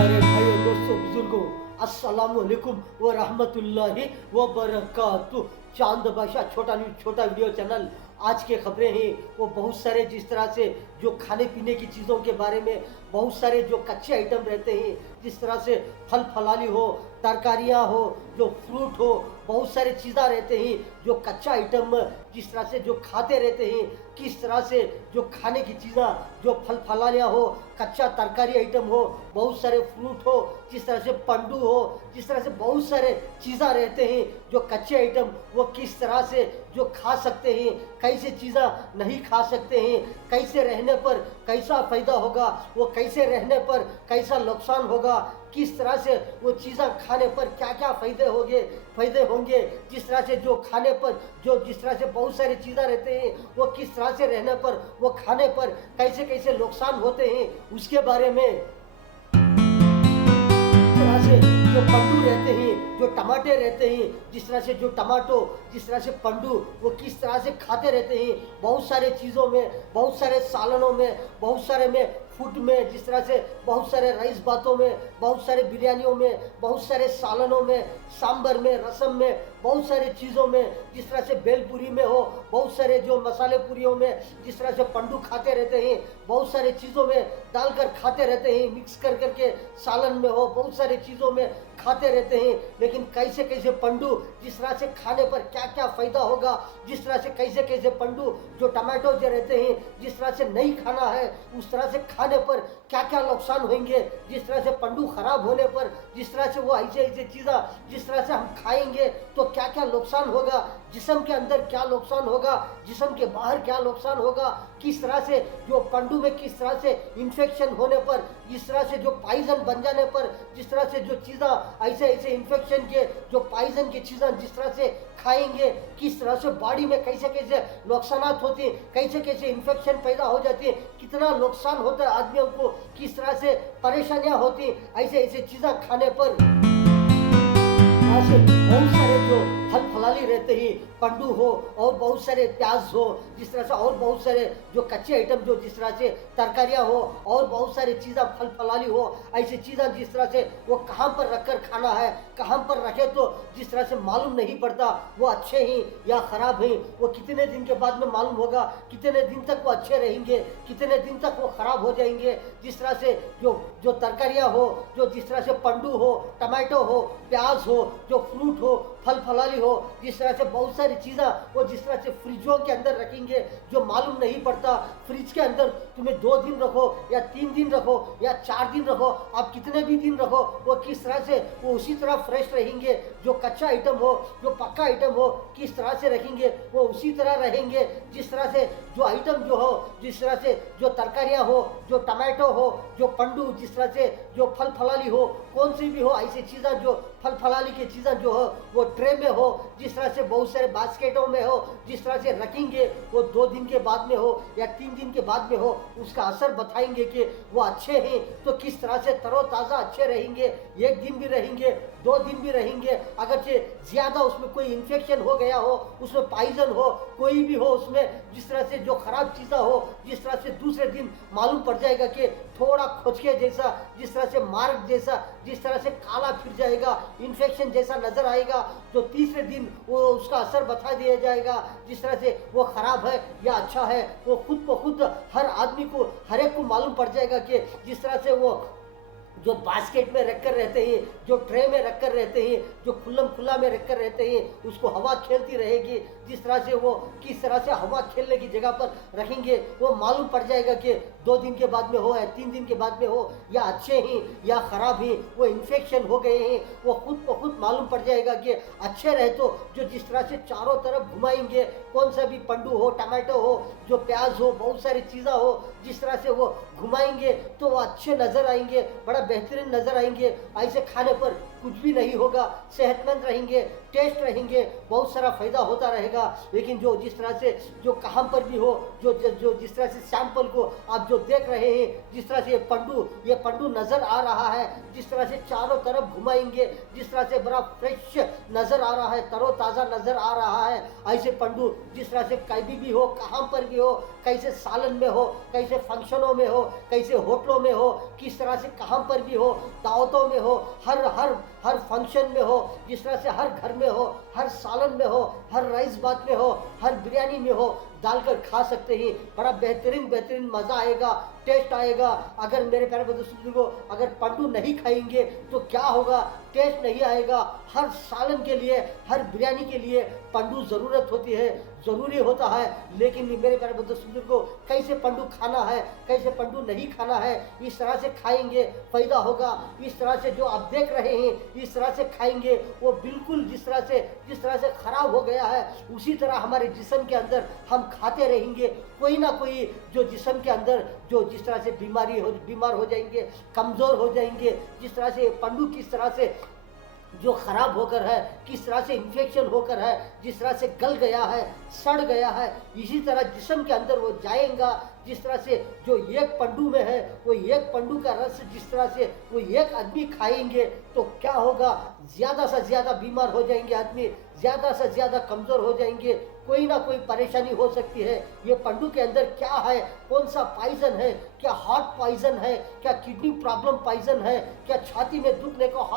प्यारे भाइयों दोस्तों बुजुर्गों, अस्सलाम वालेकुम व रहमतुल्लाहि व बरकातुहू। चांद बादशाह छोटा न्यूज़ छोटा वीडियो चैनल। आज के खबरें हैं वो बहुत सारे जिस तरह से जो खाने पीने की चीज़ों के बारे में बहुत सारे जो कच्चे आइटम रहते हैं, जिस तरह से फल फलाली हो, तरकारियाँ हो, जो फ्रूट हो, बहुत सारे चीज़ें रहते हैं जो कच्चा आइटम जिस तरह से जो खाते रहते हैं, किस तरह से जो खाने की चीज़ें जो फल फलालियाँ हो, कच्चा तरकारी आइटम हो, बहुत सारे फ्रूट हो, जिस तरह से पंडू हो, जिस तरह से बहुत सारे चीज़ें रहते हैं जो कच्चे आइटम वो किस तरह से जो खा सकते हैं, कैसे चीज़ें नहीं खा सकते हैं, कैसे रहने पर कैसा फ़ायदा होगा, वो कैसे रहने पर कैसा नुकसान होगा, किस तरह से वो चीज़ें खाने पर क्या क्या फ़ायदे होंगे, जिस तरह से जो खाने पर जो जिस तरह से बहुत सारी चीज़ें रहते हैं वो किस तरह से रहने पर वो खाने पर कैसे कैसे नुकसान होते हैं, उसके बारे में तरह से जो पंडू रहते हैं, जो टमाटे रहते हैं, जिस तरह से जो टमाटो जिस तरह से पंडू वो किस तरह से खाते रहते हैं, बहुत सारे चीज़ों में, बहुत सारे सालनों में, बहुत सारे में फूड में, जिस तरह से बहुत सारे राइस बातों में, बहुत सारे बिरयानियों में, बहुत सारे सालनों में, सांबर में, रसम में, बहुत सारे चीज़ों में, जिस तरह से बेलपूरी में हो, बहुत सारे जो मसाले पूरियों में जिस तरह से पंडू खाते रहते हैं, बहुत सारे चीज़ों में डालकर खाते रहते हैं, मिक्स कर करके सालन में हो, बहुत सारे चीज़ों में खाते रहते हैं। लेकिन कैसे कैसे पंडू जिस तरह से खाने पर क्या क्या फ़ायदा होगा, जिस तरह से कैसे कैसे पंडू जो टमाटो जो रहते हैं जिस तरह से नहीं खाना है, उस तरह से खाने पर क्या क्या नुकसान होंगे, जिस तरह से पंडू खराब होने पर जिस तरह से वो ऐसे ऐसे चीज़ें जिस तरह से हम खाएंगे तो क्या क्या नुकसान होगा, जिस्म के अंदर क्या नुकसान होगा, जिस्म के बाहर क्या नुकसान होगा, किस तरह से जो पंडू में किस तरह से इन्फेक्शन होने पर, जिस तरह से जो पॉइजन बन जाने पर, जिस तरह से जो चीज़ें ऐसे ऐसे इन्फेक्शन के जो पॉइजन की चीज़ें जिस तरह से खाएंगे, किस तरह से बॉडी में कैसे कैसे नुकसान होते हैं, कैसे कैसे इन्फेक्शन पैदा हो जाती है, कितना नुकसान होता है आदमियों को, किस तरह से परेशानियां होती हैं ऐसे ऐसे चीज़ें खाने पर। ऐसे बहुत सारे जो फल फलाली रहते हैं, पंडू हो और बहुत सारे प्याज हो, जिस तरह से और बहुत सारे जो कच्चे आइटम जो जिस तरह से तरकारियाँ हो और बहुत सारी चीज़ें फल फलाली हो, ऐसी चीज़ें जिस तरह से वो कहाँ पर रखकर खाना है, कहाँ पर रखे तो जिस तरह से मालूम नहीं पड़ता वो अच्छे हैं या ख़राब हैं, वो कितने दिन के बाद में मालूम होगा, कितने दिन तक वो अच्छे रहेंगे, कितने दिन तक वो ख़राब हो जाएंगे। जिस तरह से जो जो तरकारियाँ हो, जो जिस तरह से पंडू हो, टमाटो हो, प्याज हो, जो फ्रूट हो, फल फलाली हो, जिस तरह से बहुत सारी चीज़ें वो जिस तरह से फ्रिजों के अंदर रखेंगे जो मालूम नहीं पड़ता, फ्रिज के अंदर तुम्हें 2 दिन रखो या 3 दिन रखो या 4 दिन रखो, आप कितने भी दिन रखो वो किस तरह से वो उसी तरह फ्रेश रहेंगे। जो कच्चा आइटम हो, जो पक्का आइटम हो, किस तरह से रखेंगे वो उसी तरह रहेंगे। जिस तरह से जो आइटम जो हो, जिस तरह से जो तरकारियाँ हो, जो टमाटो हो, जो पंडू, जिस तरह से जो फल फलाली हो, कौन सी भी हो ऐसी चीज़ें जो फल फलाली की चीज़ें जो हो वो ट्रे में हो, जिस तरह से बहुत सारे बास्केटों में हो, जिस तरह से रखेंगे वो 2 दिन के बाद में हो या 3 दिन के बाद में हो, उसका असर बताएंगे कि वो अच्छे हैं तो किस तरह से तरोताज़ा अच्छे रहेंगे, 1 दिन भी रहेंगे, 2 दिन भी रहेंगे। अगर से ज़्यादा उसमें कोई इन्फेक्शन हो गया हो, उसमें पॉइजन हो, कोई भी हो उसमें, जिस तरह से जो ख़राब चीज़ें हो, जिस तरह से दूसरे दिन मालूम पड़ जाएगा कि थोड़ा खुचके जैसा, जिस तरह से मार्क जैसा, जिस तरह से काला फिर जाएगा, इन्फेक्शन जैसा नज़र आएगा, तो तीसरे दिन वो उसका असर बता दिया जाएगा, जिस तरह से वो ख़राब है या अच्छा है, वो खुद ब खुद हर आदमी को, हर एक को मालूम पड़ जाएगा कि जिस तरह से वो जो बास्केट में रखकर रहते हैं, जो ट्रे में रखकर रहते हैं, जो खुल्लम खुल्ला में रखकर रहते हैं, उसको हवा खेलती रहेगी, जिस तरह से वो किस तरह से हवा खेलने की जगह पर रखेंगे वो मालूम पड़ जाएगा कि 2 दिन के बाद में हो या 3 दिन के बाद में हो, या अच्छे हैं या ख़राब हैं, वो इन्फेक्शन हो गए हैं, वो खुद ब खुद मालूम पड़ जाएगा कि अच्छे रहे तो जो जिस तरह से चारों तरफ घुमाएंगे, कौन सा भी पंडू हो, टमाटो हो, जो प्याज हो, बहुत सारी चीज़ें हो, जिस तरह से वो घुमाएंगे तो वो अच्छे नज़र आएंगे, बड़ा बेहतरीन नज़र आएंगे। ऐसे खाने पर कुछ भी नहीं होगा, सेहतमंद रहेंगे, टेस्ट रहेंगे, बहुत सारा फ़ायदा होता रहेगा। लेकिन जो जिस तरह से जो कहाँ पर भी हो, जो जिस तरह से सैंपल को आप जो देख रहे हैं, जिस तरह से ये पंडू नज़र आ रहा है, जिस तरह से चारों तरफ घुमाएंगे, जिस तरह से बड़ा फ्रेश नज़र आ रहा है, तरोताज़ा नज़र आ रहा है, ऐसे पंडू जिस तरह से कहीं भी हो, कहाँ पर भी हो, कैसे सालन में हो, कैसे फंक्शनों में हो, कैसे होटलों में हो, किस तरह से कहाँ पर भी हो, दावतों में हो, हर हर हर फंक्शन में हो, जिस तरह से हर घर में हो, हर सालन में हो, हर राइस बात में हो, हर बिरयानी में हो, डालकर खा सकते हैं। बड़ा बेहतरीन बेहतरीन मज़ा आएगा, टेस्ट आएगा। अगर मेरे प्यारे बंधु को अगर पंडू नहीं खाएंगे तो क्या होगा, टेस्ट नहीं आएगा। हर सालन के लिए, हर बिरयानी के लिए पंडू ज़रूरत होती है, ज़रूरी होता है। लेकिन मेरे प्यारे बंधु को कैसे पंडू खाना है, कैसे पंडू नहीं खाना है, इस तरह से खाएंगे फ़ायदा होगा। इस तरह से जो आप देख रहे हैं इस तरह से खाएंगे, वो बिल्कुल जिस तरह से ख़राब हो गया है उसी तरह हमारे जिस्म के अंदर हम खाते रहेंगे। कोई ना कोई जो जिस्म के अंदर जो जिस तरह से बीमार हो जाएंगे, कमज़ोर हो जाएंगे। जिस तरह से पंडू किस तरह से जो ख़राब होकर है, किस तरह से इन्फेक्शन होकर है, जिस तरह से गल गया है, सड़ गया है, इसी तरह जिस्म के अंदर वो जाएगा। जिस तरह से जो एक पंडू में है वो एक पंडू का रस जिस तरह से वो एक आदमी खाएंगे तो क्या होगा, ज़्यादा से ज़्यादा बीमार हो जाएंगे आदमी, ज़्यादा से ज़्यादा कमज़ोर हो जाएंगे। कोई ना कोई परेशानी हो सकती है। ये पंडू के अंदर क्या है, कौन सा पॉइजन है, क्या हार्ट पॉइजन है, क्या किडनी प्रॉब्लम पॉइजन है, क्या छाती में दुखने का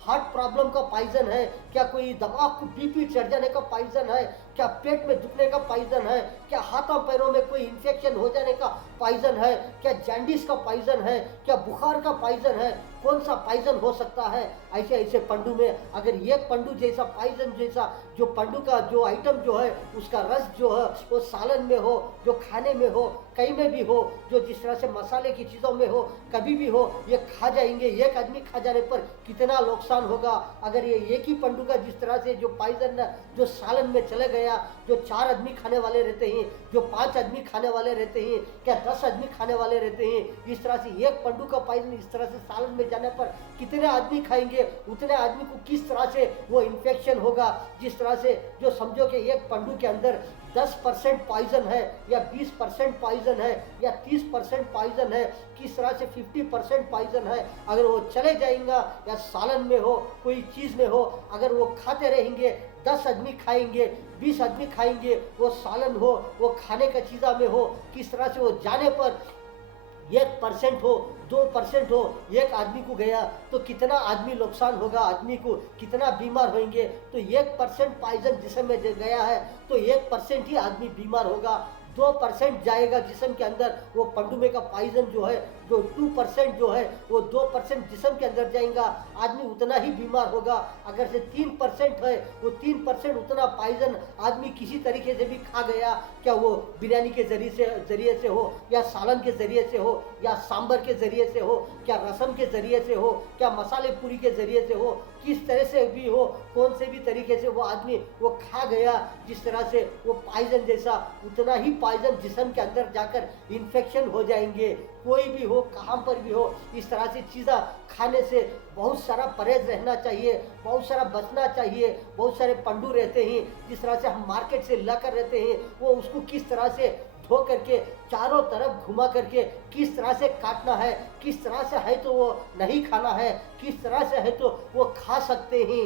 हार्ट प्रॉब्लम का पॉइजन है, क्या कोई दिमाग को बीपी चढ़ जाने का पॉइजन है, क्या पेट में दुखने का पॉइजन है, क्या हाथों पैरों में कोई इन्फेक्शन हो जाने का पॉइजन है, क्या जैंडिस का पॉइजन है, क्या बुखार का पॉइजन है, कौन सा पॉइजन हो सकता है। ऐसे ऐसे पंडू में अगर एक पंडू जैसा पॉइजन जैसा जो पंडू का जो आइटम जो है उसका रस जो है वो सालन में हो, जो खाने में हो, कहीं में भी हो, जो जिस तरह से मसाले की चीज़ों में हो, कभी भी हो, ये खा जाएंगे। एक आदमी खा जाने पर कितना नुकसान होगा। अगर ये एक ही पंडू का जिस तरह से जो पॉइजन जो सालन में चले गया, जो 4 आदमी खाने वाले रहते हैं, जो 5 आदमी खाने वाले रहते हैं, क्या 10 आदमी खाने वाले रहते हैं, इस तरह से एक पंडू का पॉइजन इस तरह से सालन में जाने पर कितने आदमी खाएंगे, उतने आदमी को किस तरह से वो इन्फेक्शन होगा। जिस तरह से जो समझो कि एक पंडू के अंदर 10% पॉइजन है या 20% पॉइजन है या 30% पॉइजन है, किस तरह से 50% पॉइजन है। अगर वो चले जाएंगा या सालन में हो, कोई चीज़ में हो, अगर वो खाते रहेंगे, 10 आदमी खाएंगे, 20 आदमी खाएंगे, वो सालन हो, वो खाने का चीज़ा में हो, किस तरह से वो जाने पर 1% हो, 2% हो, एक आदमी को गया तो कितना आदमी नुकसान होगा, आदमी को कितना बीमार होंगे। तो 1% पॉइजन जिस्म में गया है तो 1% ही आदमी बीमार होगा। 2% जाएगा जिस्म के अंदर, वो पंडू में का पॉइजन जो है, जो 2% जो है वो 2% जिस्म के अंदर जाएगा, आदमी उतना ही बीमार होगा। अगर से 3% है, वो 3% उतना पॉइजन आदमी किसी तरीके से भी खा गया, क्या वो बिरयानी के जरिए से हो, या सालन के ज़रिए से हो, या सांबर के ज़रिए से हो, क्या रसम के ज़रिए से हो, क्या मसाले पूरी के ज़रिए से हो, किस तरह से भी हो, कौन से भी तरीके से वो आदमी वो खा गया, जिस तरह से वो पॉइजन जैसा उतना ही पॉइजन जिस्म के अंदर जाकर इन्फेक्शन हो जाएंगे। कोई भी हो, कहाँ पर भी हो, इस तरह से चीज़ा खाने से बहुत सारा परहेज रहना चाहिए, बहुत सारा बचना चाहिए। बहुत सारे पंडू रहते हैं जिस तरह से हम मार्केट से लाकर रहते हैं, वो उसको किस तरह से धो करके चारों तरफ घुमा करके किस तरह से काटना है, किस तरह से है तो वो नहीं खाना है, किस तरह से है तो वो खा सकते हैं।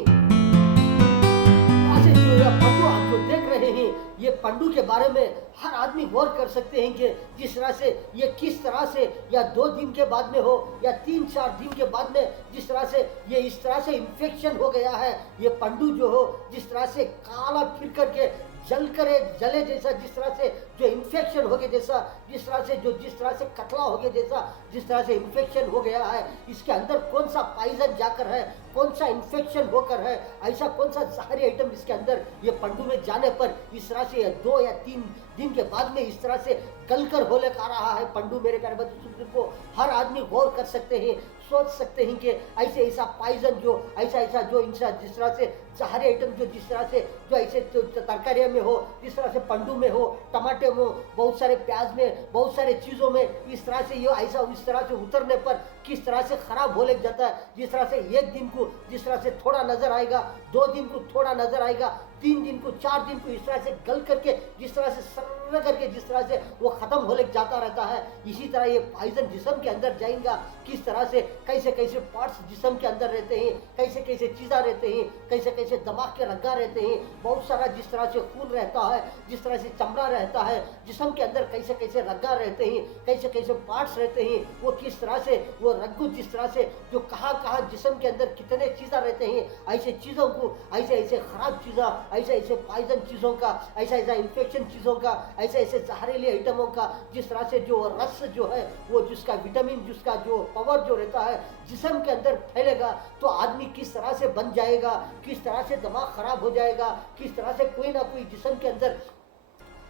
ऐसे जो ये पंडू आप जो देख रहे हैं, ये पंडू के बारे में हर आदमी गौर कर सकते हैं कि जिस तरह से ये किस तरह से या 2 दिन के बाद में हो या 3-4 दिन के बाद में जिस तरह से ये इस तरह से इन्फेक्शन हो गया है। ये पंडू जो हो जिस तरह से काला फिर करके जले जैसा, जिस तरह से जो इन्फेक्शन हो गया जैसा, जिस तरह से कतला हो गया जैसा, जिस तरह से इन्फेक्शन हो गया है, इसके अंदर कौन सा पॉइजन जाकर है, कौन सा इन्फेक्शन होकर है, ऐसा कौन सा जहरी आइटम इसके अंदर ये पंडू में जाने पर इस तरह से 2 या 3 दिन के बाद में इस तरह से गलकर होले आ रहा है पंडू। मेरे प्यारे बच्चों को हर आदमी गौर कर सकते हैं, सोच सकते हैं कि ऐसे ऐसा पॉइजन जो ऐसा जो जिस तरह से जहरी आइटम जो जिस तरह से जो ऐसे तरकारियों में हो, जिस तरह से पंडू में हो, टमाटे में, बहुत सारे प्याज में, बहुत सारे चीज़ों में इस तरह से ये ऐसा इस तरह से उतरने पर किस तरह से ख़राब हो लग जाता है। जिस तरह से एक दिन को जिस तरह से थोड़ा नज़र आएगा, 2 दिन को थोड़ा नज़र आएगा, 3 दिन को, 4 दिन को इस तरह से गल करके, जिस तरह से सर्र करके, जिस तरह से वो खत्म होने जाता रहता है, इसी तरह ये पॉइजन जिस्म के अंदर जाएगा। किस तरह से कैसे कैसे पार्ट्स जिस्म के अंदर रहते हैं, कैसे कैसे चीज़ा रहते हैं, कैसे कैसे दिमाग के रग्गा रहते हैं, बहुत सारा जिस तरह से खून रहता है, जिस तरह से चमड़ा रहता है, जिस्म के अंदर कैसे कैसे रग्गा रहते हैं, कैसे कैसे पार्ट्स रहते हैं, वो किस तरह से वो रग्गू, जिस तरह से जो कहाँ कहाँ जिस्म के अंदर कितने चीज़ा रहते हैं, ऐसे चीज़ों को, ऐसे ऐसे खराब चीज़ा, ऐसे ऐसे पॉइजन चीज़ों का, ऐसा ऐसा इन्फेक्शन चीज़ों का, ऐसे ऐसे जहरीले आइटमों का, जिस तरह से जो रस जो है, वो जिसका विटामिन, जिसका जो पावर जो रहता है जिस्म के अंदर फैलेगा, तो आदमी किस तरह से बन जाएगा, किस तरह से दिमाग खराब हो जाएगा, किस तरह से कोई ना कोई जिस्म के अंदर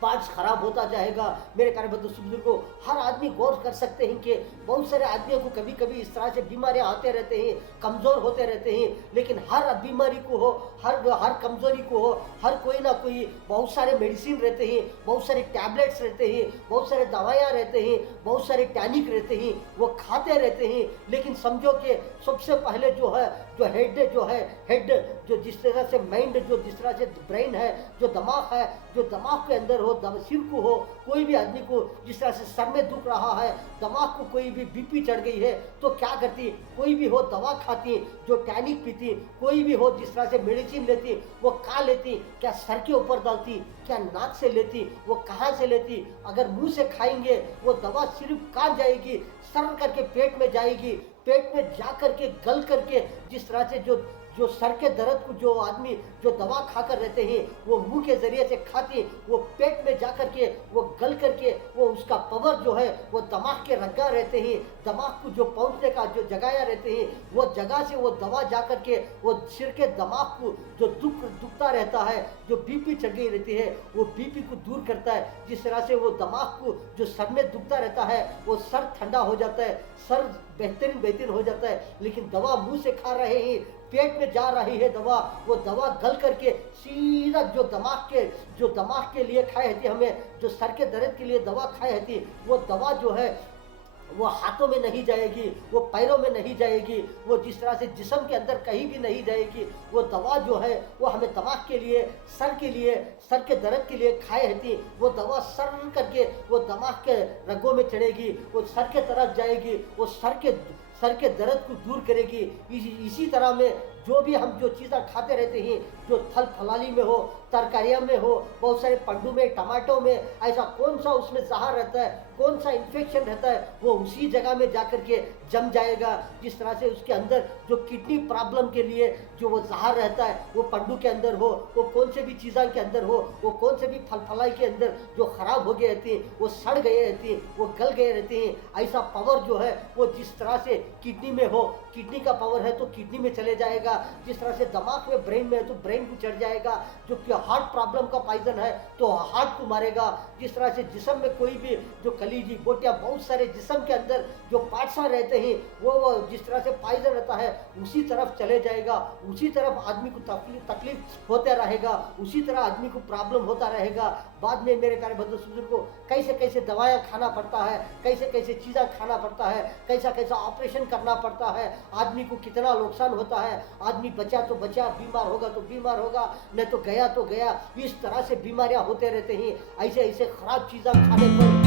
पार्ट्स खराब होता जाएगा। मेरे प्यारे बंधु को हर आदमी गौर कर सकते हैं कि बहुत सारे आदमियों को कभी कभी इस तरह से बीमारियां आते रहते हैं, कमज़ोर होते रहते हैं, लेकिन हर बीमारी को हो, हर कमज़ोरी को हो, हर कोई ना कोई बहुत सारे मेडिसिन रहते हैं, बहुत सारे टैबलेट्स रहते हैं, बहुत सारे दवाइयाँ रहते हैं, बहुत सारे टैनिक रहते हैं, वो खाते रहते हैं। लेकिन समझो कि सबसे पहले जो है, जो हेड जो जिस तरह से माइंड, जो जिस तरह से ब्रेन है, जो दिमाग है, जो दिमाग के अंदर हो, सिर को हो, कोई भी आदमी को जिस तरह से सर में दुख रहा है, दिमाग को कोई भी बीपी चढ़ गई है, तो क्या करती, कोई भी हो दवा खाती, जो टैनिक पीती, कोई भी हो जिस तरह से मेडिसिन लेती, वो कहाँ लेती, क्या सर के ऊपर डालती, क्या नाक से लेती, वो कहाँ से लेती, अगर मुंह से खाएंगे वो दवा सिर्फ कहाँ जाएगी, सर करके पेट में जाएगी, पेट में जा करके गल करके, जिस तरह से जो सर के दर्द को जो आदमी जो दवा खाकर रहते हैं, वो मुंह के जरिए से खाते, वो पेट में जा करके वो गल करके, वो उसका पावर जो है, वो दिमाग के रग्गा रहते हैं, दिमाग को जो पहुंचने का जो जगह रहते हैं, वो जगह से वो दवा जा करके वो सिर के दिमाग को जो दुखता रहता है, जो बीपी चढ़ गई रहती है, वो बीपी को दूर करता है। जिस तरह से वो दिमाग को जो सर में दुखता रहता है, वो सर ठंडा हो जाता है, सर बेहतरीन हो जाता है। लेकिन दवा मुंह से खा रहे हैं, पेट में जा रही है दवा, वो दवा गल करके सीधा जो दिमाग के लिए खाई थी, हमें जो सर के दर्द के लिए दवा खाई थी, वो दवा जो है वो हाथों में नहीं जाएगी, वो पैरों में नहीं जाएगी, वो जिस तरह से जिस्म के अंदर कहीं भी नहीं जाएगी। वो दवा जो है वो हमें दिमाग के लिए, सर के दर्द के लिए खाए थी, वो दवा सर करके वो दिमाग के रगों में चढ़ेगी, वो सर के तरफ जाएगी, वो सर के दर्द को दूर करेगी। इसी तरह में जो भी हम जो चीज़ें खाते रहते हैं, जो फल फलाली में हो, तरकारियाँ में हो, बहुत सारे पंडू में, टमाटो में, ऐसा कौन सा उसमें जहर रहता है, कौन सा इन्फेक्शन रहता है, वो उसी जगह में जाकर के जम जाएगा। जिस तरह से उसके अंदर जो किडनी प्रॉब्लम के लिए जो वो जहर रहता है, वो पंडू के अंदर हो, वो कौन से भी चीज़ों के अंदर हो, वो कौन से भी फल फलाई के अंदर जो खराब हो गए रहती है, वो सड़ गए रहती है, वो गल गए रहते हैं, ऐसा पावर जो है वो जिस तरह से किडनी में हो, किडनी का पावर है तो किडनी में चले जाएगा। जिस तरह से दिमाग में, ब्रेन में है तो ब्रेन को चढ़ जाएगा। जो कि हार्ट प्रॉब्लम का पॉइजन है तो हार्ट को मारेगा। जिस तरह से जिस्म में कोई भी जो कलीजी, बोटियाँ, बहुत सारे जिस्म के अंदर जो पार्ट्स रहते हैं, वो जिस तरह से पॉइजन रहता है उसी तरफ चले जाएगा, उसी तरफ आदमी को तकलीफ होता रहेगा, उसी तरह आदमी को प्रॉब्लम होता रहेगा। बाद में मेरे प्यारे बंधु बुजुर्ग को कैसे कैसे दवाइयाँ खाना पड़ता है, कैसे कैसे चीज़ें खाना पड़ता है, कैसा कैसा ऑपरेशन करना पड़ता है, आदमी को कितना नुकसान होता है, आदमी बचा तो बचा, बीमार होगा तो बीमार होगा, नहीं तो गया तो गया। इस तरह से बीमारियां होते रहते हैं। ऐसे ऐसे खराब चीज़ें खाने पर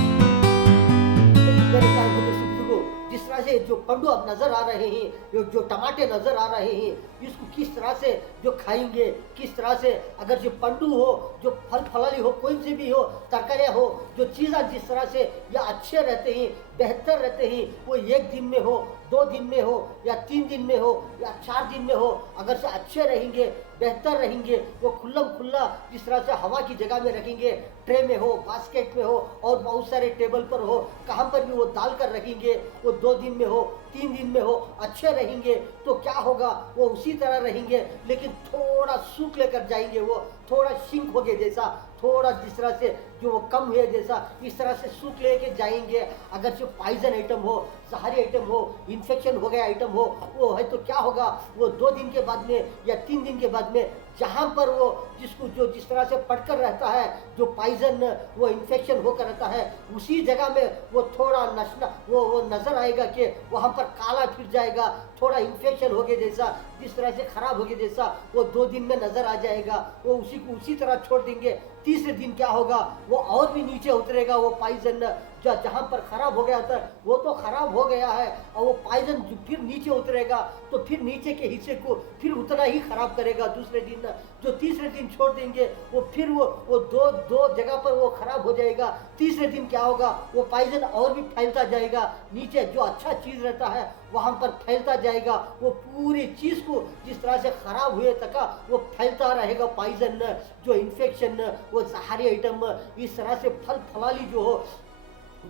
मेरे प्यारे बंधु बुजुर्गों, जिस तरह से जो पंडू अब नजर आ रहे हैं, जो टमाटे नजर आ रहे हैं, इसको किस तरह से जो खाएंगे, किस तरह से अगर जो पंडू हो, जो फल फलाली हो, कोई से भी हो, तरकारियाँ हो, जो चीज़ें जिस तरह से या अच्छे रहते हैं, बेहतर रहते हैं, वो 1 दिन में हो, 2 दिन में हो, या 3 दिन में हो, या 4 दिन में हो, अगर से अच्छे रहेंगे, बेहतर रहेंगे, वो खुल्ला जिस तरह से हवा की जगह में रखेंगे, ट्रे में हो, बास्केट में हो, और बहुत सारे टेबल पर हो, कहाँ पर भी वो डाल कर रखेंगे, वो 2 दिन में हो, 3 दिन में हो, अच्छे रहेंगे, तो क्या होगा, वो उसी तरह रहेंगे। लेकिन थोड़ा सूख लेकर जाएंगे, वो थोड़ा शिंक हो गए जैसा, थोड़ा जिस तरह से जो वो कम हुए जैसा इस तरह से सुख लेके जाएंगे। अगर जो पॉइजन आइटम हो, जहरी आइटम हो, इन्फेक्शन हो गया आइटम हो, वो है तो क्या होगा, वो 2 दिन के बाद में या 3 दिन के बाद में जहाँ पर वो जिसको जो जिस तरह से पड़कर रहता है, जो पॉइजन वो इन्फेक्शन होकर रहता है, उसी जगह में वो थोड़ा नशना वो नज़र आएगा कि वहाँ पर काला फिर जाएगा, थोड़ा इन्फेक्शन हो गया जैसा, जिस तरह से खराब हो गया जैसा वो 2 दिन में नज़र आ जाएगा। वो उसी को उसी तरह छोड़ देंगे। तीसरे दिन क्या होगा, वो और भी नीचे उतरेगा। वो पॉइजन जहाँ पर खराब हो गया था वो तो खराब हो गया है, और वो पॉइजन फिर नीचे उतरेगा तो फिर नीचे के हिस्से को फिर उतना ही खराब करेगा। दूसरे दिन जो तीसरे दिन छोड़ देंगे वो फिर वो दो जगह पर वो खराब हो जाएगा। तीसरे दिन क्या होगा, वो पॉइजन और भी फैलता जाएगा, नीचे जो अच्छा चीज़ रहता है वहाँ पर फैलता जाएगा। वो पूरी चीज़ को जिस तरह से खराब हुए तक वो फैलता रहेगा। पॉइजन जो इन्फेक्शन, वो जहरी आइटम, इस तरह से फल फलाली जो हो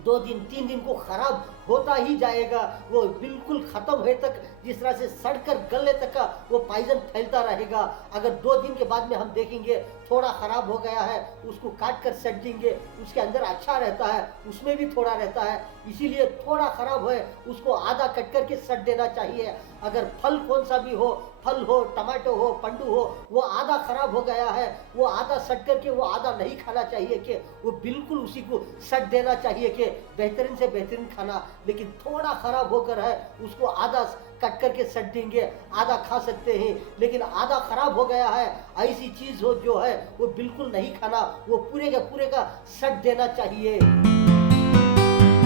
2 दिन 3 दिन को खराब होता ही जाएगा। वो बिल्कुल ख़त्म हुए तक, जिस तरह से सड़कर गलने तक का वो पॉइजन फैलता रहेगा। अगर 2 दिन के बाद में हम देखेंगे थोड़ा ख़राब हो गया है, उसको काट कर सट देंगे, उसके अंदर अच्छा रहता है, उसमें भी थोड़ा रहता है, इसीलिए थोड़ा ख़राब है उसको आधा कट करके सट देना चाहिए। अगर फल कौन सा भी हो, फल हो, टमाटो हो, पंडू हो, वो आधा ख़राब हो गया है, वो आधा सट करके वो आधा नहीं खाना चाहिए कि वो बिल्कुल उसी को सट देना चाहिए कि बेहतरीन से बेहतरीन खाना। लेकिन थोड़ा ख़राब होकर है उसको आधा कट करके सट देंगे, आधा खा सकते हैं। लेकिन आधा ख़राब हो गया है, ऐसी चीज़ हो जो है वो बिल्कुल नहीं खाना, वो पूरे का सट देना चाहिए।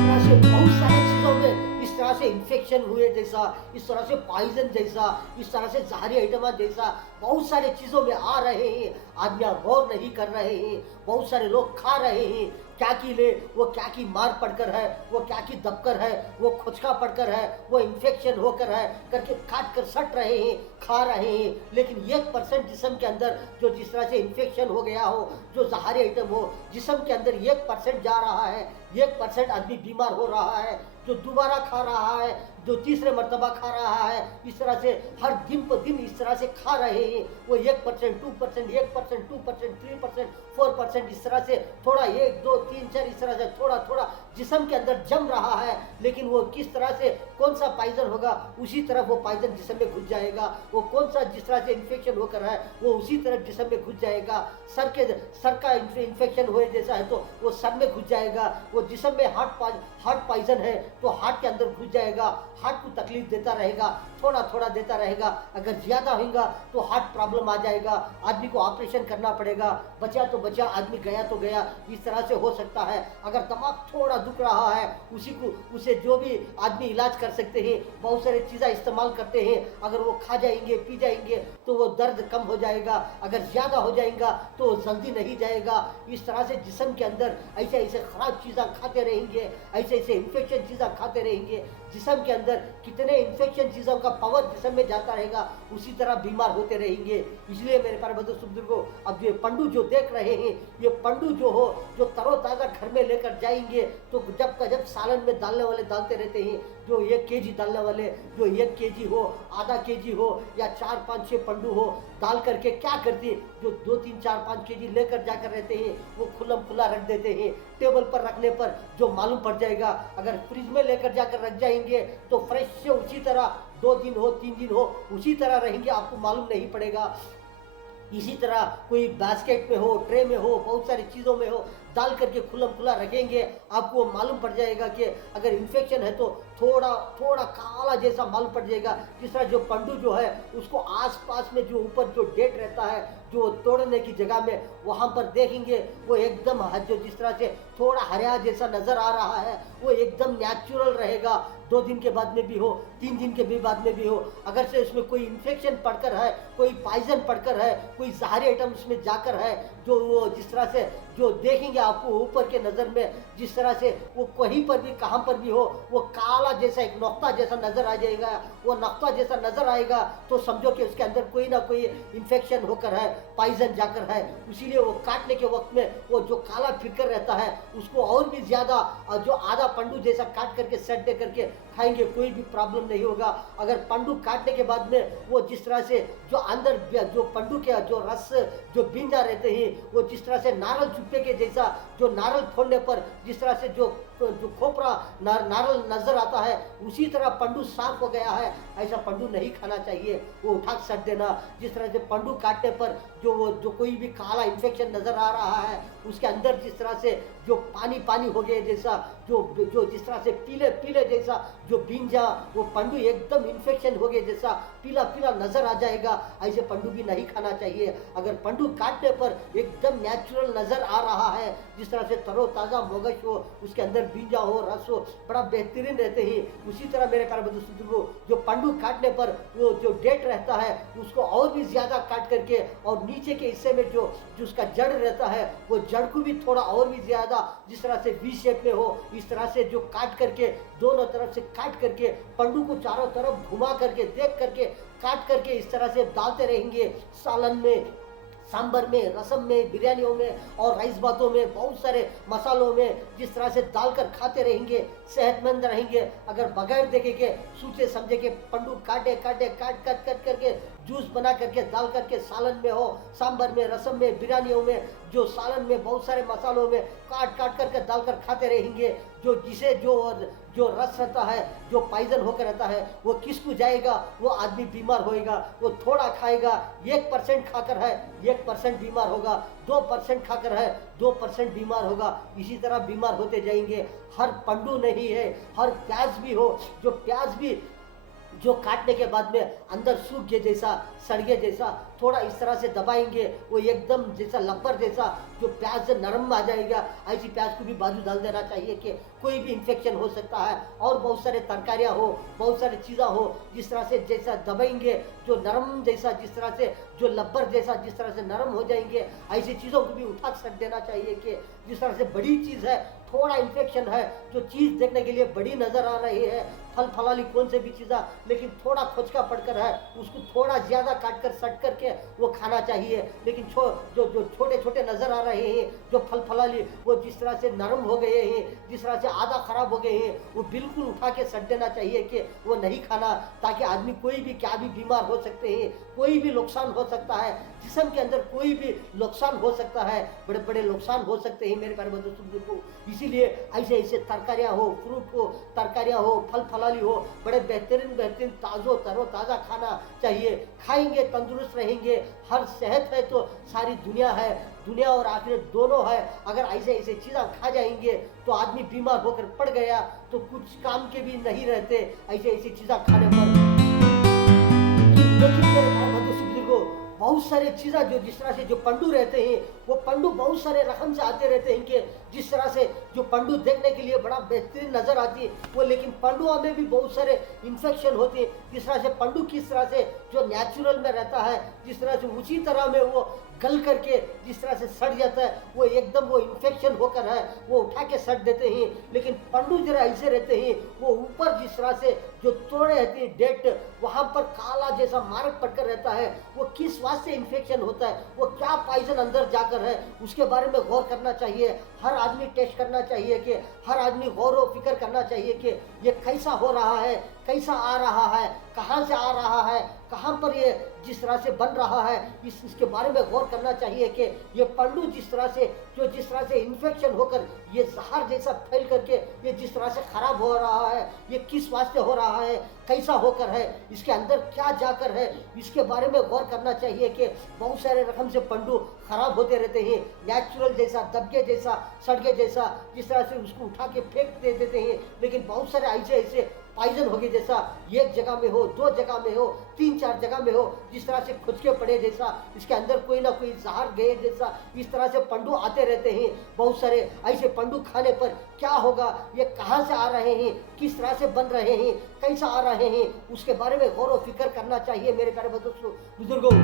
तरह से बहुत सारे चीज़ों में इस तरह से इन्फेक्शन हुए जैसा, इस तरह से पॉइजन जैसा, इस तरह से जहरी आइटम जैसा बहुत सारे चीज़ों में आ रहे हैं। आदमी गौर नहीं कर रहे हैं, बहुत सारे लोग खा रहे हैं। क्या की ले, वो क्या की मार पड़कर है, वो क्या की दबकर है, वो खुचका पड़कर है, वो इन्फेक्शन होकर है करके काट कर सट रहे हैं, खा रहे हैं। लेकिन 1% जिस्म के अंदर जो जिस तरह से इन्फेक्शन हो गया हो, जो जहरी आइटम हो, जिस्म के अंदर 1% जा रहा है, 1% आदमी बीमार हो रहा है, जो दोबारा खा रहा है, जो तीसरे मर्तबा खा रहा है, इस तरह से हर दिन पर दिन इस तरह से खा रहे हैं। वो 1%, 2%, 1%, 2%, 3%, 4% इस तरह से थोड़ा 1, 2, 3, 4 इस तरह से थोड़ा थोड़ा जिस्म के अंदर जम रहा है। लेकिन वो किस तरह से कौन सा पॉइजन होगा, उसी तरह वो पॉइजन जिस्म में घुस जाएगा। वो कौन सा जिस तरह से इन्फेक्शन होकर है वो उसी तरह जिस्म में घुस जाएगा। सर का इन्फेक्शन हुए जैसा है तो वो सर में घुस जाएगा। वो जिस्म में हार्ट पॉइजन है तो हार्ट के अंदर घुस जाएगा, हार्ट को तकलीफ देता रहेगा, थोड़ा थोड़ा देता रहेगा। अगर ज़्यादा होगा तो हार्ट प्रॉब्लम आ जाएगा, आदमी को ऑपरेशन करना पड़ेगा। बचा तो बचा, आदमी गया तो गया, इस तरह से हो सकता है। अगर दिमाग थोड़ा दुख रहा है उसे जो भी आदमी इलाज कर सकते हैं, बहुत सारी चीज़ें इस्तेमाल करते हैं, अगर वो खा जाएंगे पी जाएंगे तो वो दर्द कम हो जाएगा। अगर ज़्यादा हो जाएगा तो जल्दी नहीं जाएगा। इस तरह से जिस्म के अंदर ऐसे ऐसे ख़राब चीज़ें खाते रहेंगे, ऐसे ऐसे इन्फेक्शन चीज़ें खाते रहेंगे, जिस्म के अंदर कितने इन्फेक्शन चीज़ों का पावर जिस्म में जाता रहेगा, उसी तरह बीमार होते रहेंगे। इसलिए मेरे प्यारे बंधु बुजुर्गों, अब ये पंडू जो देख रहे हैं, ये पंडू जो हो, जो तरोताज़ा घर में लेकर जाएंगे तो जब सालन में डालने वाले डालते रहते हैं, जो 1 केजी डालने वाले, जो 1 केजी हो, आधा केजी हो या 4, 5, 6 पंडू हो, डाल करके क्या करते, जो 2, 3, 4, 5 केजी लेकर जाकर रहते हैं वो खुल्लम खुला रख देते हैं। टेबल पर रखने पर जो मालूम पड़ जाएगा, अगर फ्रिज में लेकर जाकर रख जाएंगे तो फ्रेश से उसी तरह 2 दिन हो 3 दिन हो उसी तरह रहेंगे, आपको मालूम नहीं पड़ेगा। इसी तरह कोई बास्केट में हो, ट्रे में हो, बहुत सारी चीज़ों में हो, डाल करके खुल्लम खुला रखेंगे, आपको मालूम पड़ जाएगा कि अगर इन्फेक्शन है तो थोड़ा थोड़ा काला जैसा मालूम पड़ जाएगा। जिस तरह जो पंडू जो है उसको आसपास में जो ऊपर जो डेट रहता है, जो तोड़ने की जगह में, वहाँ पर देखेंगे वो एकदम जो जिस तरह से थोड़ा हरा जैसा नज़र आ रहा है वो एकदम नेचुरल रहेगा। 2 दिन के बाद में भी हो, 3 दिन के भी बाद में भी हो, अगर से उसमें कोई इन्फेक्शन पड़कर है, कोई पॉइजन पड़कर है, कोई जहरी आइटम उसमें जाकर है, जो वो जिस तरह से जो देखेंगे आपको ऊपर के नज़र में, जिस तरह से वो कहीं पर भी कहाँ पर भी हो वो काला जैसा एक नक्ता जैसा नज़र आ जाएगा। वो नक्ता जैसा नज़र आएगा तो समझो कि उसके अंदर कोई ना कोई इन्फेक्शन होकर है, पॉइजन जाकर है। इसीलिए वो काटने के वक्त में वो जो काला फिकर रहता है उसको और भी ज़्यादा जो आधा पंडू जैसा काट करके सेट दे करके खाएंगे कोई भी प्रॉब्लम नहीं होगा। अगर पंडू काटने के बाद में वो जिस तरह से जो अंदर जो पंडू के जो रस जो बींजा रहते हैं, वो जिस तरह से नारल चुप्पे के जैसा, जो नारल फोड़ने पर जिस तरह से जो जो खोपरा नारल नजर आता है, उसी तरह पंडू साफ हो गया है। ऐसा पंडू नहीं खाना चाहिए, वो उठा के सट देना। जिस तरह से पंडू काटने पर जो कोई भी काला इन्फेक्शन नजर आ रहा है, उसके अंदर जिस तरह से जो पानी पानी हो गया जैसा, जो जिस तरह से पीले पीले जैसा जो बींजा, वो पंडू एकदम इन्फेक्शन हो गया जैसा पीला पीला नजर आ जाएगा। ऐसे पंडू भी नहीं खाना चाहिए। अगर पंडू काटने पर एकदम नेचुरल नजर आ रहा है, जिस तरह से तरोताजा मोगश हो, उसके अंदर बीजा हो, रस हो, बड़ा बेहतरीन रहते हैं। उसी तरह मेरे प्यारे बंधु सुदूर, जो पंडू काटने पर वो जो डेट रहता है, उसको और भी ज्यादा काट करके, और नीचे के हिस्से में जो उसका जड़ रहता है, वो जड़ को भी थोड़ा और भी ज्यादा जिस तरह से वी शेप में हो, इस तरह से जो काट करके, दोनों तरफ से काट करके, पंडू को चारों तरफ घुमा करके, देख करके, काट करके इस तरह से डालते रहेंगे सालन में, सांबर में, रसम में, बिरयानियों में और राइस बातों में, बहुत सारे मसालों में जिस तरह से डालकर खाते रहेंगे, सेहतमंद रहेंगे। अगर बगैर देखे के सोचे समझे के पंडू काटे काटे काट काट काट करके जूस बना करके डाल करके सालन में हो, सांबर में, रसम में, बिरयानियों में, जो सालन में बहुत सारे मसालों में काट काट करके डालकर खाते रहेंगे, जो जिसे जो रस रहता है, जो पॉइजन होकर रहता है, वो किसको जाएगा, वो आदमी बीमार होएगा। वो थोड़ा खाएगा, 1% खाकर है 1% बीमार होगा, 2% खाकर है 2% बीमार होगा। इसी तरह बीमार होते जाएंगे। हर पंडू नहीं है, हर प्याज भी हो, जो प्याज भी जो काटने के बाद में अंदर सूख गए जैसा, सड़ गए जैसा, थोड़ा इस तरह से दबाएंगे, वो एकदम जैसा लब्बर जैसा जो प्याज से नरम आ जाएगा। ऐसी प्याज को भी बाजू डाल देना चाहिए कि कोई भी इन्फेक्शन हो सकता है। और बहुत सारे तरकारियाँ हो, बहुत सारी चीज़ा हो, जिस तरह से जैसा दबाएंगे, जो नरम जैसा, जिस तरह से जो लब्बर जैसा जिस तरह से नरम हो जाएंगे, ऐसी चीज़ों को भी उठा सट देना चाहिए कि जिस तरह से बड़ी चीज़ है, थोड़ा इन्फेक्शन है, जो चीज़ देखने के लिए बड़ी नज़र आ रही है, फल फलाली कौन से भी चीज़ा, लेकिन थोड़ा खोचका पड़कर है, उसको थोड़ा ज़्यादा काट कर सट करके वो खाना चाहिए। लेकिन जो छोटे छोटे नज़र आ रहे हैं, जो फल फलाली, वो जिस तरह से नरम हो गए हैं, जिस तरह से आधा खराब हो गए हैं, वो बिल्कुल उठा के सट देना चाहिए कि वो नहीं खाना, ताकि आदमी कोई भी क्या भी बीमार हो सकते हैं, कोई भी नुकसान हो सकता है, जिस्म के अंदर कोई भी नुकसान हो सकता है, बड़े बड़े नुकसान हो सकते हैं मेरे प्यारे बंधु को। इसीलिए ऐसे ऐसे तरकारियाँ हो, फ्रूट हो, तरकारियाँ हो, फल फलाली हो, बड़े बेहतरीन बेहतरीन तरो ताज़ा खाना चाहिए। खाएंगे तंदुरुस्त रहेंगे। हर सेहत है तो सारी दुनिया है, दुनिया और आखिरत दोनों है। अगर ऐसे ऐसे चीज़ें खा जाएंगे तो आदमी बीमार होकर पड़ गया तो कुछ काम के भी नहीं रहते ऐसे ऐसी चीज़ें खाने पर। लेकिन मेरे भाई बंधु बुजुर्गों, बहुत सारे चीज़ें जो जिस तरह से जो पंडू रहते हैं, वो पंडू बहुत सारे रकम से आते रहते हैं कि जिस तरह से जो पंडू देखने के लिए बड़ा बेहतरीन नज़र आती है वो, लेकिन पंडुओं में भी बहुत सारे इन्फेक्शन होते हैं। जिस तरह से पंडू किस तरह से जो नेचुरल में रहता है, जिस तरह से उसी तरह में वो गल करके जिस तरह से सड़ जाता है, वो एकदम वो इन्फेक्शन होकर है, वो उठा के सड़ देते हैं। लेकिन पंडू जरा ऐसे रहते हैं, वो ऊपर जिस तरह से जो तोड़े रहती है डेट, वहाँ पर काला जैसा मार्क पड़कर रहता है। वो किस वास्ते इन्फेक्शन होता है, वो क्या पॉइजन अंदर जाकर है, उसके बारे में गौर करना चाहिए। हर आदमी टेस्ट करना चाहिए कि हर आदमी गौर व फिक्र करना चाहिए कि ये कैसा हो रहा है, कैसा आ रहा है, कहाँ से आ रहा है, कहाँ पर ये जिस तरह से बन रहा है, इसके बारे में गौर करना चाहिए कि ये पंडू जिस तरह से इन्फेक्शन होकर ये जहर जैसा फैल करके ये जिस तरह से खराब हो रहा है, ये किस वास्ते हो रहा है, कैसा होकर है, इसके अंदर क्या जाकर है, इसके बारे में गौर करना चाहिए कि बहुत सारे रकम से पंडू खराब होते रहते हैं। नेचुरल जैसा, दबके जैसा, सड़के जैसा, जिस तरह से उसको उठा के फेंक दे देते हैं। लेकिन बहुत सारे ऐसे ऐसे पॉइजन हो गए जैसा, एक जगह में हो, 2 जगह में हो, 3-4 जगह में हो, जिस तरह से खुचके पड़े जैसा, इसके अंदर कोई ना कोई जहर गए जैसा, इस तरह से पंडू आते रहते हैं। बहुत सारे ऐसे पंडू खाने पर क्या होगा, ये कहाँ से आ रहे हैं, किस तरह से बन रहे हैं, कैसा आ रहे हैं, उसके बारे में गौर व फिक्र करना चाहिए मेरे प्यारे बुजुर्गों।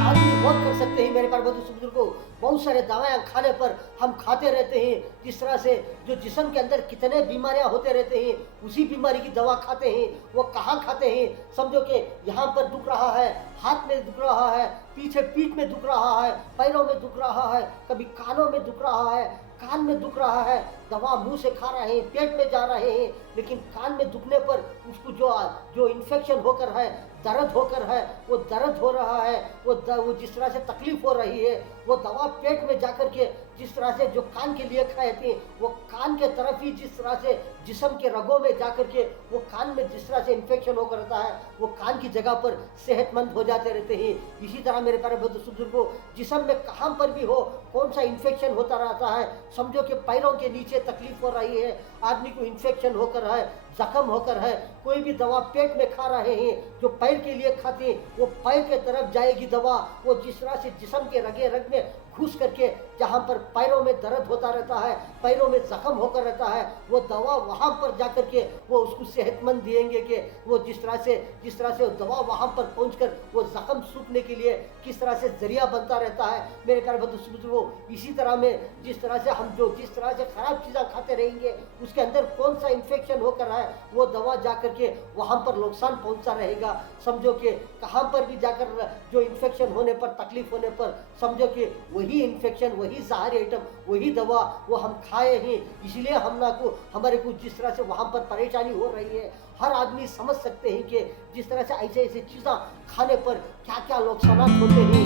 आदमी गौर कर सकते हैं मेरे प्यारे बुजुर्गों। बहुत सारे दवाएं खाने पर हम खाते रहते हैं, जिस तरह से जो जिस्म के अंदर कितने बीमारियां होते रहते हैं, उसी बीमारी की दवा खाते हैं। वो कहाँ खाते हैं, समझो कि यहाँ पर दुख रहा है, हाथ में दुख रहा है, पीछे पीठ में दुख रहा है, पैरों में दुख रहा है, कभी कानों में दुख रहा है, कान में दुख रहा है, दवा मुंह से खा रहे हैं, पेट में जा रहे हैं, लेकिन कान में दुखने पर उसको जो इन्फेक्शन होकर है, दर्द होकर है, वो दर्द हो रहा है, वो जिस तरह से तकलीफ हो रही है, वो दवा पेट में जाकर के जिस तरह से जो कान के लिए खाए थे, वो कान के तरफ ही जिस तरह से जिस्म के रगों में जाकर के वो कान में जिस तरह से इन्फेक्शन होकर रहता है, वो कान की जगह पर सेहतमंद हो जाते रहते हैं। इसी तरह मेरे प्यारे बुजुर्गों, जिस्म में कहाँ पर भी हो कौन सा इन्फेक्शन होता रहता है, समझो कि पैरों के नीचे तकलीफ हो रही है, आदमी को इन्फेक्शन होकर है, जख्म होकर है, कोई भी दवा पेट में खा रहे हैं, जो पैर के लिए खाते हैं, वो पैर के तरफ जाएगी दवा, वो जिस तरह से जिस्म के रगे रग में घुस करके जहाँ पर पैरों में दर्द होता रहता है, पैरों में जख्म होकर रहता है, वो दवा वहाँ पर जाकर के वो उसको सेहतमंद देंगे कि वो जिस तरह से वो दवा वहाँ पर पहुँचकर वो जख्म सूखने के लिए किस तरह से जरिया बनता रहता है। मेरे प्यारे बुजुर्गों, इसी तरह में जिस तरह से हम जिस तरह से खराब चीज़ें खाते रहेंगे, उसके अंदर कौन सा इन्फेक्शन होकर है, वो दवा जाकर के वहाँ पर नुकसान पहुँचता रहेगा। समझो कि कहाँ पर भी जाकर जो इन्फेक्शन होने पर, तकलीफ होने पर, समझो कि वही इन्फेक्शन, वही जहरी आइटम, वही दवा वो हम खाए हैं, इसलिए हमारे को जिस तरह से वहाँ पर परेशानी हो रही है। हर आदमी समझ सकते हैं कि जिस तरह से ऐसे चीज़ें खाने पर क्या क्या नुकसान होते हैं।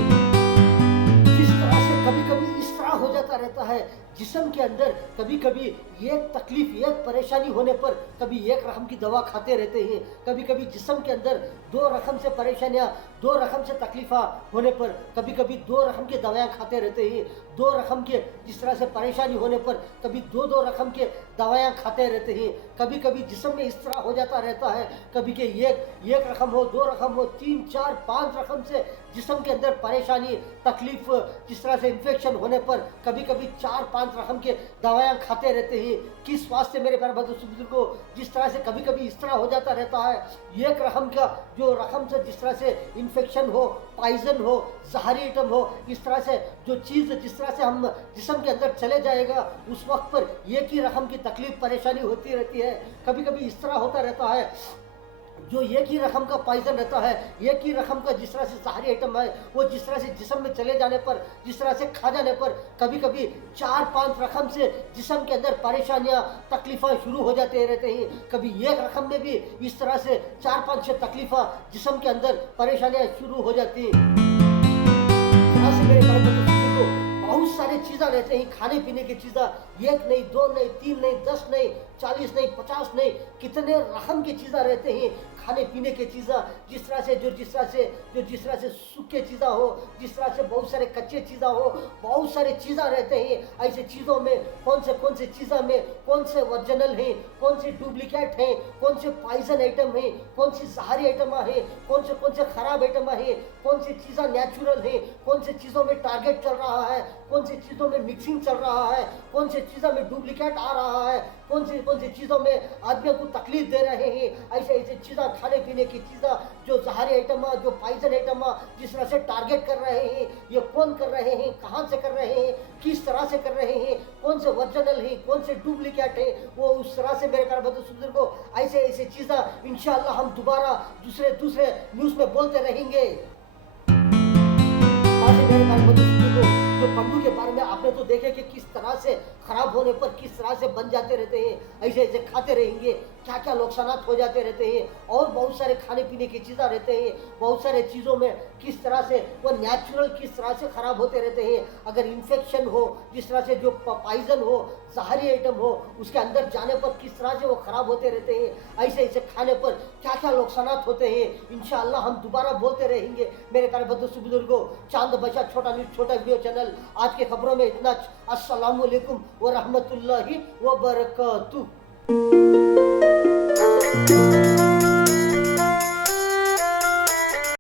जिस तरह से कभी कभी इस तरह हो जाता रहता है जिस्म के अंदर, कभी कभी एक तकलीफ, एक परेशानी होने पर कभी एक रकम की दवा खाते रहते हैं, कभी कभी जिस्म के अंदर दो रकम से परेशानियां, दो रकम से तकलीफा होने पर कभी कभी दो रकम की दवाएं खाते रहते हैं, दो रकम के जिस तरह से परेशानी होने पर कभी दो रकम के दवाएं खाते रहते हैं। कभी कभी जिस्म में इस तरह हो जाता रहता है, कभी के एक रकम हो, दो रकम हो, 3, 4, 5 रकम से जिस्म के अंदर परेशानी, तकलीफ, जिस तरह से इन्फेक्शन होने पर कभी कभी 4-5 रकम के दवाएं खाते रहते हैं। किस वास्ते मेरे प्यारे बुजुर्गों, जिस तरह से कभी कभी इस तरह हो जाता रहता है, एक रकम का जो रकम से जिस तरह से इन्फेक्शन हो, पॉइजन हो, जहरी आइटम हो, इस तरह से जो चीज़ जिस तरह से हम जिस्म के अंदर चले जाएगा, उस वक्त पर एक ही रकम की तकलीफ परेशानी होती रहती है। कभी कभी इस तरह होता रहता है, जो एक ही रकम का पॉइजन रहता है, एक ही रकम का जिस तरह से जहरी आइटम है, वो जिस तरह से जिस्म में चले जाने पर, जिस तरह से खा जाने पर कभी कभी 4-5 रकम से जिस्म के अंदर परेशानियां, तकलीफा शुरू हो जाते रहते हैं। कभी एक रकम में भी इस तरह से 4-5 से तकलीफा जिस्म के अंदर परेशानियां शुरू हो जाती हैं। बहुत सारे चीज़ें रहते हैं, खाने पीने की चीज़ें, एक नहीं, 2 नहीं, 3 नहीं, 10 नहीं, 40 नहीं, 50 नहीं, कितने रकम की चीज़ें रहते हैं, खाने पीने की चीज़ें, जिस तरह से सूखे चीज़ें हो, जिस तरह से बहुत सारे कच्चे चीज़ें हो, बहुत सारे चीज़ें रहते हैं। ऐसे चीज़ों में कौन से चीज़ों में कौन से ओरिजिनल हैं, कौन से डुप्लीकेट हैं, कौन से पॉइजन आइटम हैं, कौन सी जहरी आइटम हैं, कौन से खराब आइटम हैं, कौन सी चीज़ें नेचुरल हैं, कौन से चीज़ों में टारगेट चल रहा है, कौन सी चीज़ों में मिक्सिंग चल रहा है, कौन से चीज़ों में डुप्लीकेट आ रहा है, कौन सी चीज़ों में आदमियों को तकलीफ दे रहे हैं। ऐसे चीज़ें, खाने पीने की चीज़ें, जो जहरी आइटम, जो पॉइजन आइटम जिस तरह से टारगेट कर रहे हैं, ये कौन कर रहे हैं, कहाँ से कर रहे हैं, किस तरह से कर रहे हैं, कौन से ओरिजिनल हैं, कौन से डुप्लीकेट है, वो उस तरह से मेरे प्यारे बुजुर्गों ऐसे चीज़ें इंशाअल्लाह हम दोबारा दूसरे न्यूज़ में बोलते रहेंगे। मेरे प्यारे बुजुर्गों, जो पन्नू के बारे में आपने तो देखे कि किस तरह से खराब होने पर किस तरह से बन जाते रहते हैं, ऐसे खाते रहेंगे, क्या क्या नुकसान हो जाते रहते हैं। और बहुत सारे खाने पीने की चीज़ें रहते हैं, बहुत सारे चीज़ों में किस तरह से वो नेचुरल किस तरह से ख़राब होते रहते हैं। अगर इन्फेक्शन हो, जिस तरह से जो पॉइजन हो, जहरी आइटम हो, उसके अंदर जाने पर किस तरह से वो ख़राब होते रहते हैं। ऐसे खाने पर क्या क्या नुकसान होते हैं, इंशाअल्लाह हम दोबारा बोलते रहेंगे। मेरे प्यारे बुजुर्गों, चांद बचा छोटा न्यूज़, छोटा वीडियो चैनल, आज के खबरों में इतना। अस्सलामु अलैकुम व रहमतुल्लाहि व बरकातुहू।